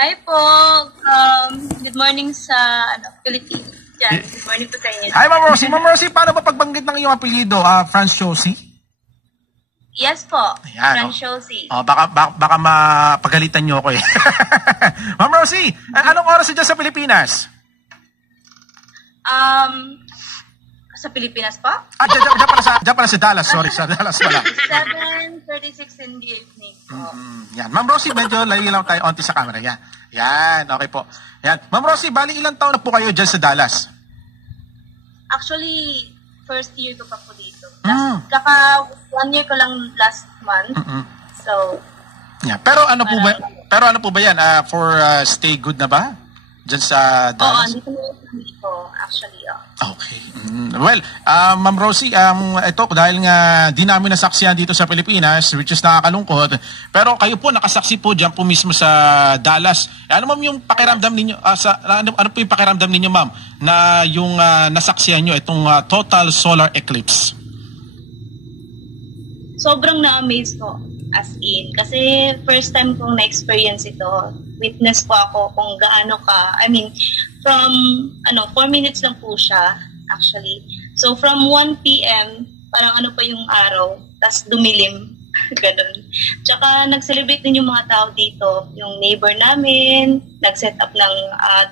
Hi po. Good morning sa Philippines. Yan. Good morning po sa inyo. Hi, Ma'am Rosie. Ma'am Rosie, paano ba pagbanggit ng iyong apelyido? Franz Josie? Yes po. Ayan, Franz Josie. Baka mapagalitan niyo ako eh. Ma'am Rosie, anong oras dyan sa Pilipinas? Sa Pilipinas po? Dyan pala sa Dallas. Sorry, sa Dallas pala. 7:36 in the evening po. Yan. Ma'am Rosie, medyo layo lang tayo onti sa camera. Yan, okay po. Yan. Ma'am Rosie, bali ilang taon na po kayo dyan sa Dallas? Actually, first year ko pa po dito. Kaka 1 year ko lang last month. So, yeah. Pero ano po ba yan? For stay good na ba? Diyan sa Dallas? Oo, dito actually. Okay. Well, Ma'am Rosie, ito dahil nga di namin nasaksihan dito sa Pilipinas, which is nakakalungkot, pero kayo po nakasaksi po diyan po mismo sa Dallas. Ano ma'am yung pakiramdam ninyo ano po yung pakiramdam ninyo ma'am na yung nasaksihan niyo itong total solar eclipse? Sobrang na-amaze ko. As in, kasi first time kong na-experience ito. Witness po ako kung gaano ka, from 4 minutes lang po siya, actually. So, from 1 p.m., parang ano pa yung araw, tas dumilim, ganun. Tsaka, nag-celebrate din yung mga tao dito, yung neighbor namin, nag-set up ng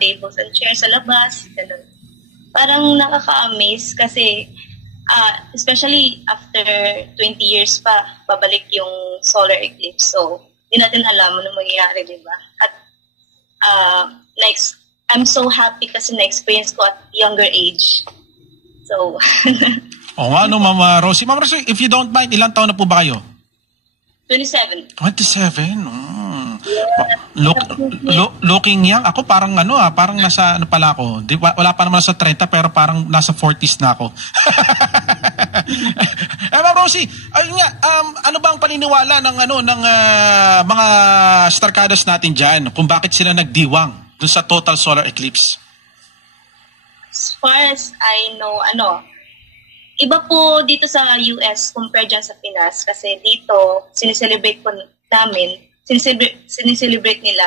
tables and chairs sa labas, ganun. Parang nakaka-amaze kasi, especially after 20 years pa, babalik yung solar eclipse. So, di natin alam ano mangyayari, di ba? At, I'm so happy kasi na-experience ko at younger age. So, Oo nga, no, Ma'am Rosie. Ma'am Rosie, if you don't mind, ilang taon na po ba kayo? 27. 27? Yeah. Looking young. Ako parang parang nasa pala ako. Wala pa naman nasa 30 pero parang nasa 40s na ako. Ma'am Rosie, ayun nga, ano ba ang paniniwala ng mga starkadas natin diyan kung bakit sila nagdiwang dun sa total solar eclipse? As far as I know, iba po dito sa US compared dyan sa Pinas kasi dito sineselebrate nila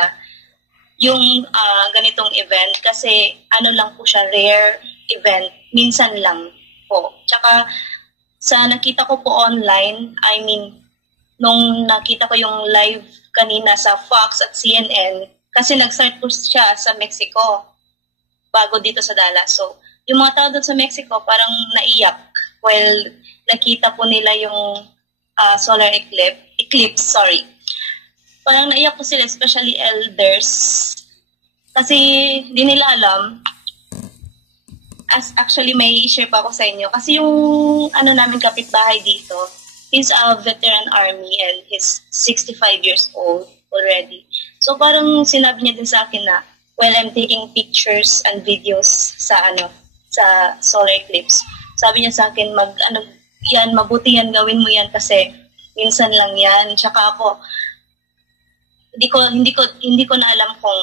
yung ganitong event kasi lang po siya, rare event, minsan lang po. Tsaka sa nakita ko po online, nung nakita ko yung live kanina sa Fox at CNN, kasi nag-start po siya sa Mexico bago dito sa Dallas. So, yung mga tao doon sa Mexico parang naiyak while nakita po nila yung solar eclipse. Parang naiyak po sila, especially elders. Kasi di nila alam. Actually, may share pa ako sa inyo. Kasi yung namin kapitbahay dito, he's a veteran army and he's 65 years old already. So parang sinabi niya din sa akin na while I'm taking pictures and videos sa solar eclipse, sabi niya sa akin, mabuti yan, gawin mo yan kasi minsan lang yan. Tsaka ako, hindi ko na alam kung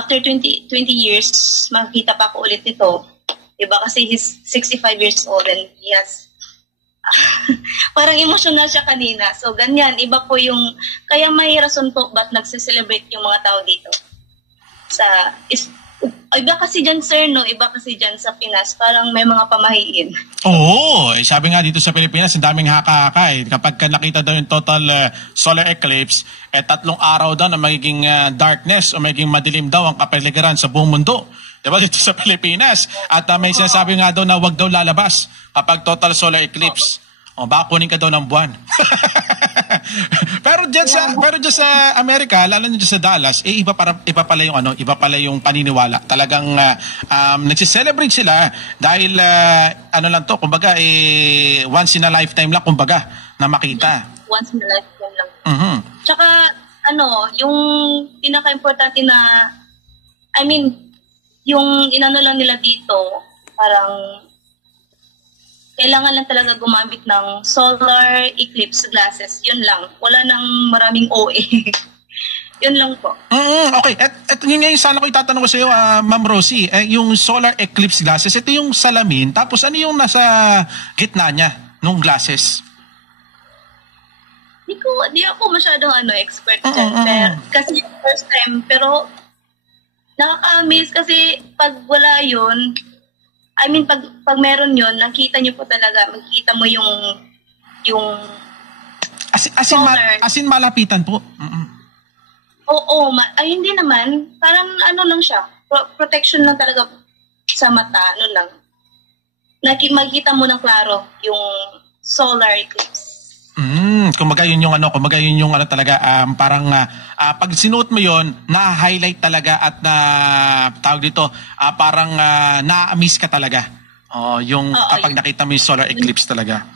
after 20 years makikita pa ako ulit ito. Diba? Kasi he's 65 years old and he has parang emotional siya kanina. So, ganyan. Iba po yung, kaya may rason po ba't nagse-celebrate yung mga tao dito. Iba kasi dyan, sir, no? Iba kasi dyan sa Pinas. Parang may mga pamahiin. Oo. Sabi nga dito sa Pilipinas, ang daming haka-haka eh. Kapag nakita daw yung total solar eclipse, 3 araw daw na magiging darkness o magiging madilim daw ang kapaligiran sa buong mundo. Diba dito sa Pilipinas? At may sinasabi nga daw na wag daw lalabas kapag total solar eclipse. O baka kunin ka daw ng buwan. pero diyan sa Amerika, lalo na diyan sa Dallas, iba pala yung paniniwala. Talagang nagse-celebrate sila dahil lang to, kumbaga once in a lifetime lang kumbaga na makita. Once in a lifetime lang. Tsaka yung pinaka-importante na yung lang nila dito, parang kailangan lang talaga gumamit ng solar eclipse glasses. Yun lang. Wala nang maraming OA. Yun lang po. Okay. At yun nga yung sana ko itatanong ko sa iyo, Ma'am Rosie. Yung solar eclipse glasses, ito yung salamin. Tapos ano yung nasa gitna niya nung glasses? Di ako masyadong expert dyan. Pero, kasi first time, pero nakaka-amaze kasi pag wala yun, I mean, pag meron yun, nakita nyo po talaga, makikita mo yung as in malapitan po. Oo, ay hindi naman. Parang lang siya, protection lang talaga sa mata, lang. Makikita mo ng klaro yung solar eclipse. Kumbaga yun yung talaga parang pag sinuot mo yon na-highlight talaga at na tawag dito parang na-miss ka talaga. Yung kapag nakita mo yung solar eclipse talaga.